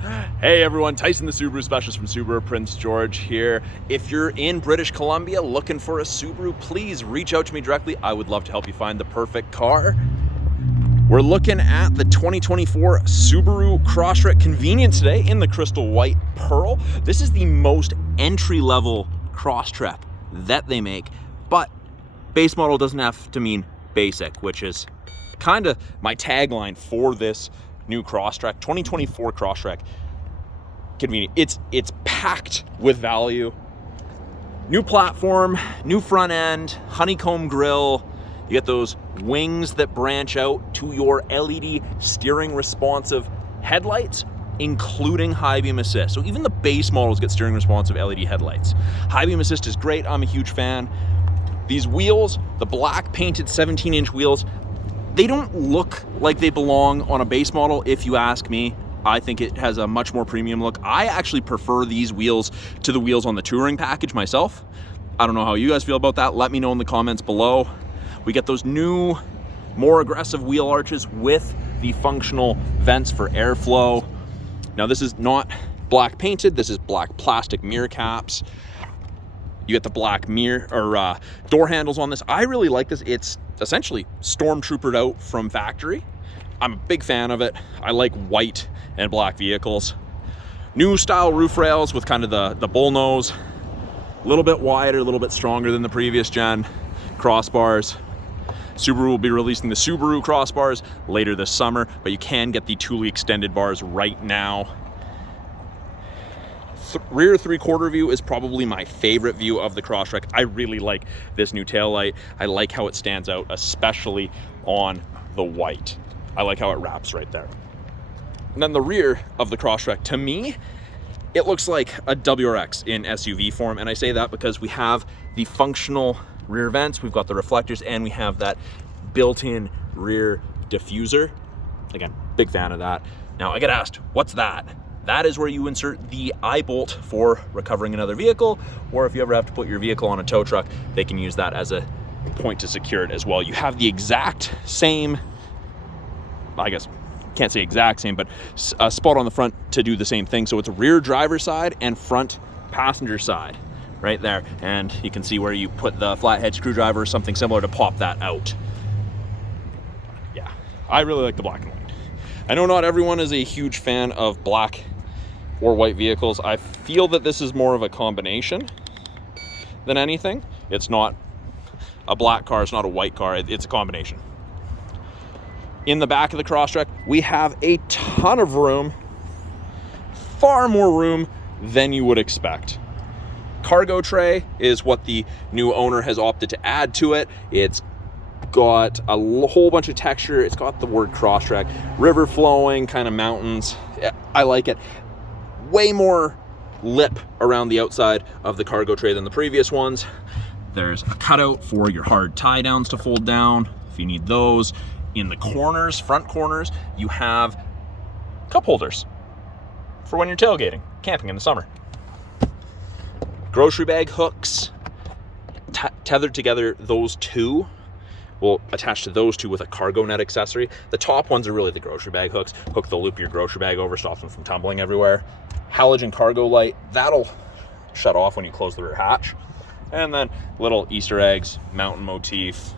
Hey everyone, Tyson the Subaru specialist from Subaru Prince George here. If you're in British Columbia looking for a Subaru, please reach out to me directly. I would love to help you find the perfect car. We're looking at the 2024 Subaru Crosstrek Convenience today in the crystal white pearl. This is the most entry-level Crosstrek that they make, but base model doesn't have to mean basic, which is kind of my tagline for this new Crosstrek, 2024 Crosstrek Convenient. It's packed with value. New platform, new front end, honeycomb grille. You get those wings that branch out to your LED steering responsive headlights, including high beam assist. So even the base models get steering responsive LED headlights. High beam assist is great. I'm a huge fan. These wheels, the black painted 17-inch wheels, they don't look like they belong on a base model, if you ask me. I think it has a much more premium look. I actually prefer these wheels to the wheels on the touring package myself. I don't know how you guys feel about that. Let me know in the comments below. We get those new, more aggressive wheel arches with the functional vents for airflow. Now this is not black painted, this is black plastic mirror caps. You get the black mirror or door handles on this. I really like this. It's essentially stormtroopered out from factory. I'm a big fan of it. I like white and black vehicles. New style roof rails with kind of the bull nose. A little bit wider, a little bit stronger than the previous gen. Crossbars. Subaru will be releasing the Subaru crossbars later this summer, but you can get the Thule extended bars right now. Rear 3/4 view is probably my favorite view of the Crosstrek. I really like this new taillight. I like how it stands out, especially on the white. I like how it wraps right there. And then the rear of the Crosstrek, to me, it looks like a WRX in SUV form. And I say that because we have the functional rear vents, we've got the reflectors, and we have that built-in rear diffuser. Again, big fan of that. Now I get asked, what's that? That is where you insert the eye bolt for recovering another vehicle, or if you ever have to put your vehicle on a tow truck, they can use that as a point to secure it as well. You have the exact same, I guess, can't say exact same, but a spot on the front to do the same thing. So it's rear driver side and front passenger side right there. And you can see where you put the flathead screwdriver or something similar to pop that out. Yeah, I really like the black and white. I know not everyone is a huge fan of black or white vehicles. I feel that this is more of a combination than anything. It's not a black car, it's not a white car, it's a combination. In the back of the Crosstrek, we have a ton of room, far more room than you would expect. Cargo tray is what the new owner has opted to add to it. It's got a whole bunch of texture. It's got the word Crosstrek, river flowing, kind of mountains. I like it. Way more lip around the outside of the cargo tray than the previous ones. There's a cutout for your hard tie downs to fold down if you need those. In the corners, front corners, you have cup holders for when you're tailgating, camping in the summer. Grocery bag hooks, tethered together, those two will attach to those two with a cargo net accessory. The top ones are really the grocery bag hooks. Hook the loop your grocery bag over, stops them from tumbling everywhere. Halogen cargo light, that'll shut off when you close the rear hatch. And then little Easter eggs, mountain motif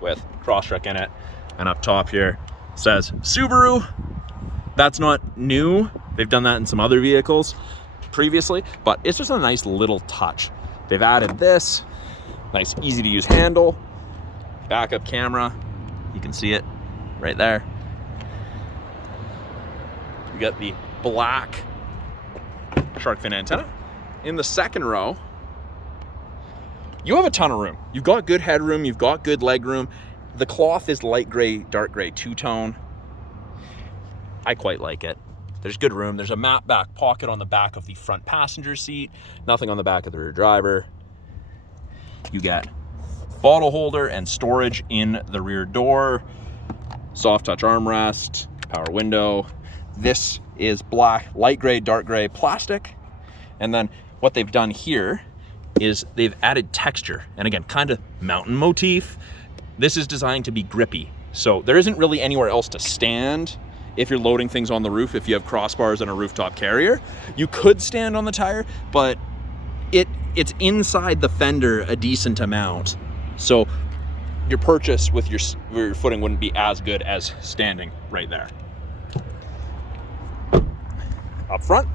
with Crosstrek in it. And up top here says Subaru. That's not new. They've done that in some other vehicles previously, but it's just a nice little touch. They've added this nice, easy to use handle, backup camera. You can see it right there. You got the black shark fin antenna. In the second row, you have a ton of room. You've got good headroom, you've got good leg room. The cloth is light gray, dark gray two-tone. I quite like it. There's good room. There's a matte back pocket on the back of the front passenger seat. Nothing on the back of the rear driver. You get bottle holder and storage in the rear door. Soft touch armrest, power window. This is black, light gray, dark gray plastic. And then what they've done here is they've added texture. And again, kind of mountain motif. This is designed to be grippy. So there isn't really anywhere else to stand if you're loading things on the roof, if you have crossbars and a rooftop carrier. You could stand on the tire, but it's inside the fender a decent amount. So your purchase with your footing wouldn't be as good as standing right there. Up front,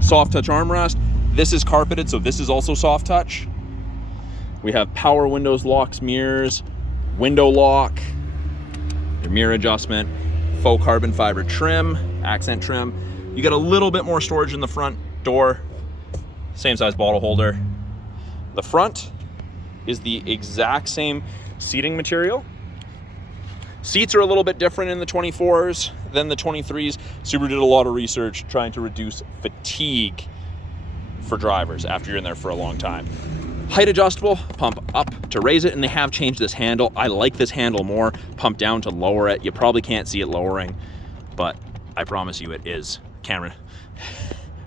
soft touch armrest. This is carpeted, so this is also soft touch. We have power windows, locks, mirrors, window lock, your mirror adjustment, faux carbon fiber trim, accent trim. You get a little bit more storage in the front door, same size bottle holder. The front is the exact same seating material. Seats are a little bit different in the 24s than the 23s. Subaru did a lot of research trying to reduce fatigue for drivers after you're in there for a long time. Height adjustable, pump up to raise it, and they have changed this handle. I like this handle more. Pump down to lower it. You probably can't see it lowering, but I promise you it is. Camera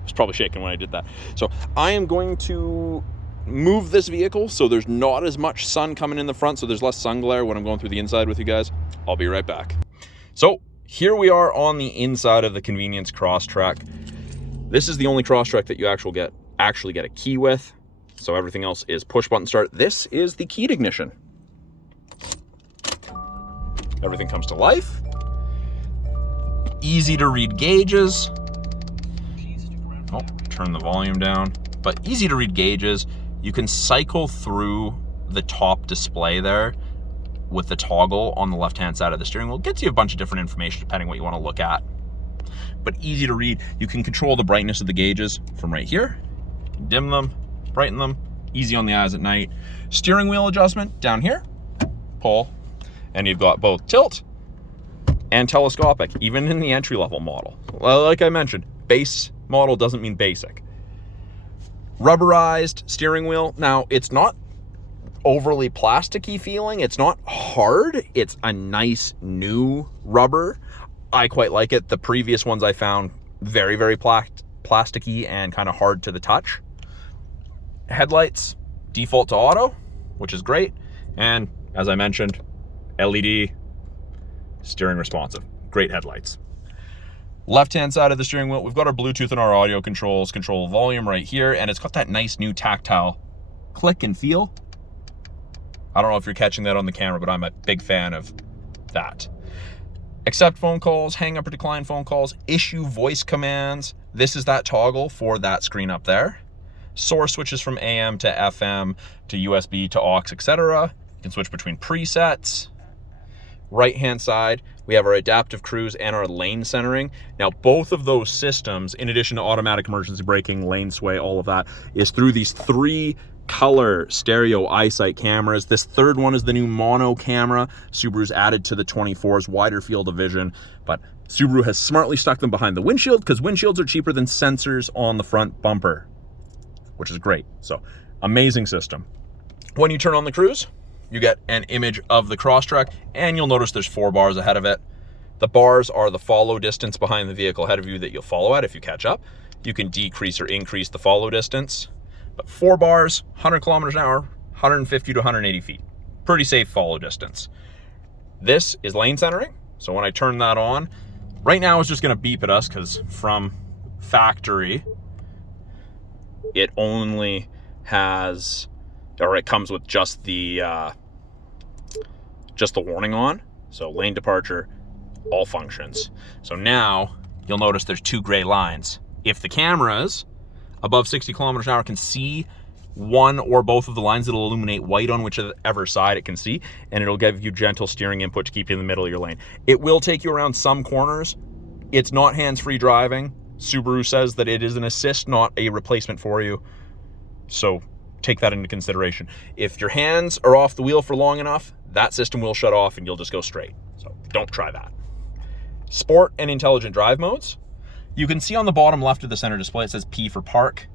was probably shaking when I did that. So I am going to move this vehicle so there's not as much sun coming in the front, so there's less sun glare when I'm going through the inside with you guys. I'll be right back. So here we are on the inside of the Convenience Crosstrek. This is the only Crosstrek that you actually get a key with. So everything else is push button start. This is the keyed ignition. Everything comes to life. Easy to read gauges. Oh, turn the volume down. But easy to read gauges. You can cycle through the top display there with the toggle on the left-hand side of the steering wheel. It gets you a bunch of different information depending what you want to look at. But easy to read. You can control the brightness of the gauges from right here. You can dim them, brighten them, easy on the eyes at night. Steering wheel adjustment down here, pull, and you've got both tilt and telescopic, even in the entry-level model. Well, like I mentioned, base model doesn't mean basic. Rubberized steering wheel. Now, it's not overly plasticky feeling. It's not hard. It's a nice new rubber. I quite like it. The previous ones I found very, very plasticky and kind of hard to the touch. Headlights, default to auto, which is great. And as I mentioned, LED, steering responsive. Great headlights. Left-hand side of the steering wheel, we've got our Bluetooth and our audio controls, control volume right here, and it's got that nice new tactile click and feel. I don't know if you're catching that on the camera, but I'm a big fan of that. Accept phone calls, hang up or decline phone calls, issue voice commands. This is that toggle for that screen up there. Source switches from AM to FM to USB to aux, etc. You can switch between presets. Right-hand side, we have our adaptive cruise and our lane centering. Now, both of those systems, in addition to automatic emergency braking, lane sway, all of that, is through these 3 color stereo eyesight cameras. This third one is the new mono camera Subaru's added to the 24's wider field of vision, but Subaru has smartly stuck them behind the windshield because windshields are cheaper than sensors on the front bumper, which is great. So, amazing system. When you turn on the cruise, you get an image of the Crosstrek, and you'll notice there's 4 bars ahead of it. The bars are the follow distance behind the vehicle ahead of you that you'll follow at if you catch up. You can decrease or increase the follow distance, but 4 bars, 100 kilometers an hour, 150 to 180 feet. Pretty safe follow distance. This is lane centering, so when I turn that on, right now it's just gonna beep at us because from factory, it only has, or it comes with just the warning on. So lane departure, all functions. So now you'll notice there's 2 gray lines. If the cameras above 60 kilometers an hour can see one or both of the lines, it'll illuminate white on whichever side it can see, and it'll give you gentle steering input to keep you in the middle of your lane. It will take you around some corners. It's not hands-free driving. Subaru says that it is an assist, not a replacement for you. So take that into consideration. If your hands are off the wheel for long enough, that system will shut off and you'll just go straight. So don't try that. Sport and intelligent drive modes. You can see on the bottom left of the center display, it says P for park.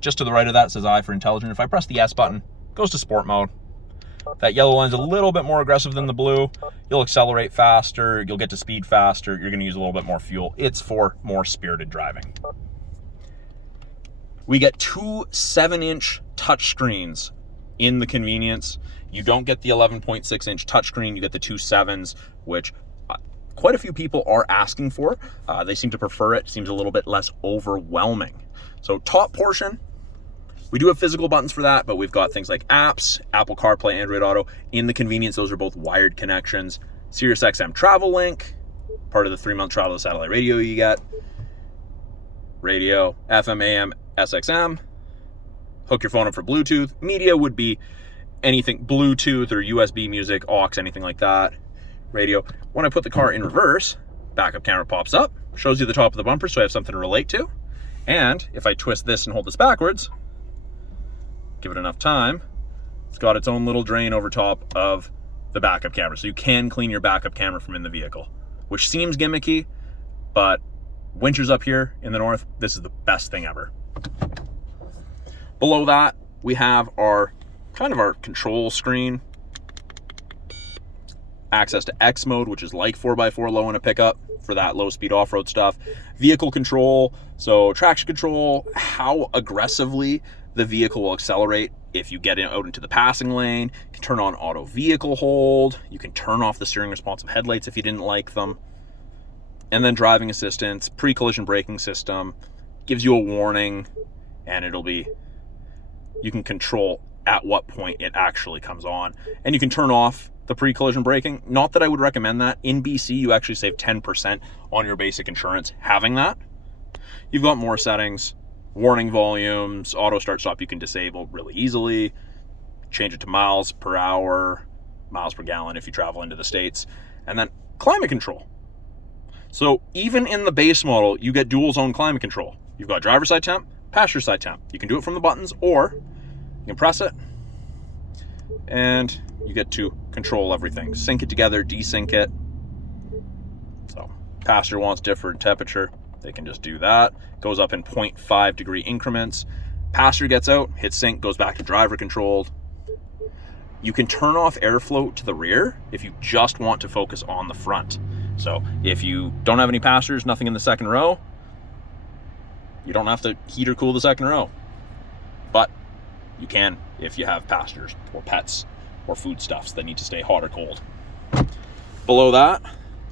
Just to the right of that, it says I for intelligent. If I press the S button, it goes to sport mode. That yellow line's a little bit more aggressive than the blue. You'll accelerate faster, you'll get to speed faster, you're gonna use a little bit more fuel. It's for more spirited driving. We get 2 7-inch touchscreens in the Convenience. You don't get the 11.6-inch touchscreen, you get the 2 7s, which quite a few people are asking for. They seem to prefer it. Seems a little bit less overwhelming. So top portion, we do have physical buttons for that, but we've got things like apps, Apple CarPlay, Android Auto. In the convenience, those are both wired connections. Sirius XM Travel Link, part of the 3-month trial of the satellite radio you get. Radio, FM, AM, SXM. Hook your phone up for Bluetooth. Media would be anything Bluetooth or USB music, aux, anything like that. Radio. When I put the car in reverse, backup camera pops up, shows you the top of the bumper so I have something to relate to. And if I twist this and hold this backwards, give it enough time, it's got its own little drain over top of the backup camera. So you can clean your backup camera from in the vehicle, which seems gimmicky, but winters up here in the north, this is the best thing ever. Below that, we have our our control screen. Access to X mode, which is like 4x4 low in a pickup for that low speed off-road stuff. Vehicle control, so traction control, how aggressively the vehicle will accelerate if you get out into the passing lane. You can turn on auto vehicle hold. You can turn off the steering responsive headlights if you didn't like them. And then driving assistance, pre-collision braking system, gives you a warning, and you can control at what point it actually comes on. And you can turn off the pre-collision braking. Not that I would recommend that. In BC, you actually save 10% on your basic insurance having that. You've got more settings, warning volumes, auto start stop you can disable really easily, change it to miles per hour, miles per gallon if you travel into the States, and then climate control. So even in the base model, you get dual zone climate control. You've got driver's side temp, passenger side temp. You can do it from the buttons, or you can press it and you get to control everything. Sync it together, desync it. So passenger wants different temperature, they can just do that. Goes up in 0.5 degree increments. Passenger gets out, hits sync, goes back to driver controlled. You can turn off airflow to the rear if you just want to focus on the front. So if you don't have any passengers, nothing in the second row, you don't have to heat or cool the second row. But you can if you have passengers or pets or foodstuffs that need to stay hot or cold. Below that,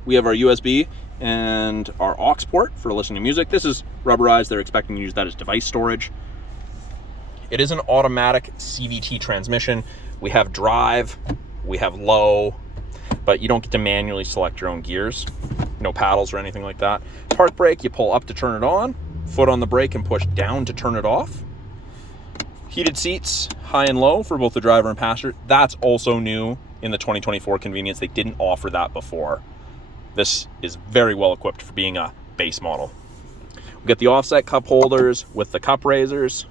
we have our USB and our aux port for listening to music. This is rubberized. They're expecting to use that as device storage. It is an automatic CVT transmission. We have drive, we have low, but you don't get to manually select your own gears. No paddles or anything like that. Park brake, you pull up to turn it on. Foot on the brake and push down to turn it off. Heated seats, high and low for both the driver and passenger. That's also new in the 2024 Convenience. They didn't offer that before. This is very well equipped for being a base model. We get the offset cup holders with the cup raisers.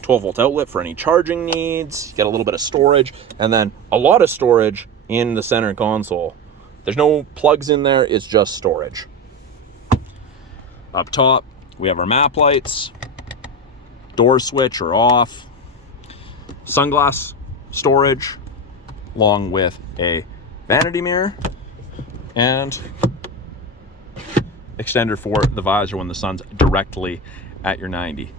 12-volt outlet for any charging needs. You get a little bit of storage, and then a lot of storage in the center console. There's no plugs in there, it's just storage. Up top, we have our map lights, door switch or off, sunglass storage, along with a vanity mirror, and extender for the visor when the sun's directly at your 90.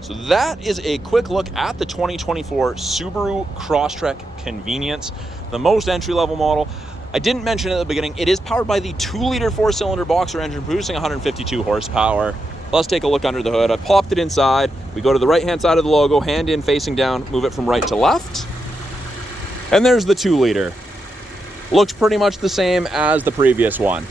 So that is a quick look at the 2024 Subaru Crosstrek Convenience, the most entry-level model. I didn't mention at the beginning, it is powered by the 2-liter 4-cylinder boxer engine producing 152 horsepower. Let's take a look under the hood. I popped it inside. We go to the right-hand side of the logo, hand in, facing down, move it from right to left. And there's the 2-liter. Looks pretty much the same as the previous one.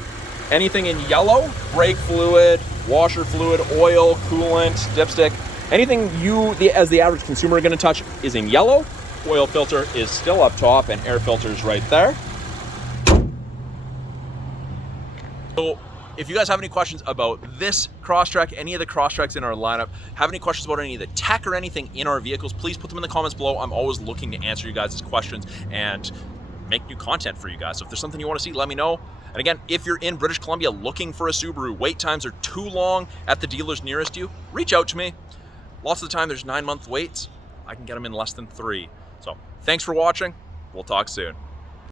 Anything in yellow, brake fluid, washer fluid, oil, coolant, dipstick, anything you, as the average consumer, are gonna touch is in yellow. Oil filter is still up top and air filter is right there. So if you guys have any questions about this Crosstrek, any of the Crosstreks in our lineup, have any questions about any of the tech or anything in our vehicles, please put them in the comments below. I'm always looking to answer you guys' questions and make new content for you guys. So if there's something you want to see, let me know. And again, if you're in British Columbia looking for a Subaru, wait times are too long at the dealers nearest you, reach out to me. Lots of the time there's 9-month waits. I can get them in less than 3. So thanks for watching. We'll talk soon.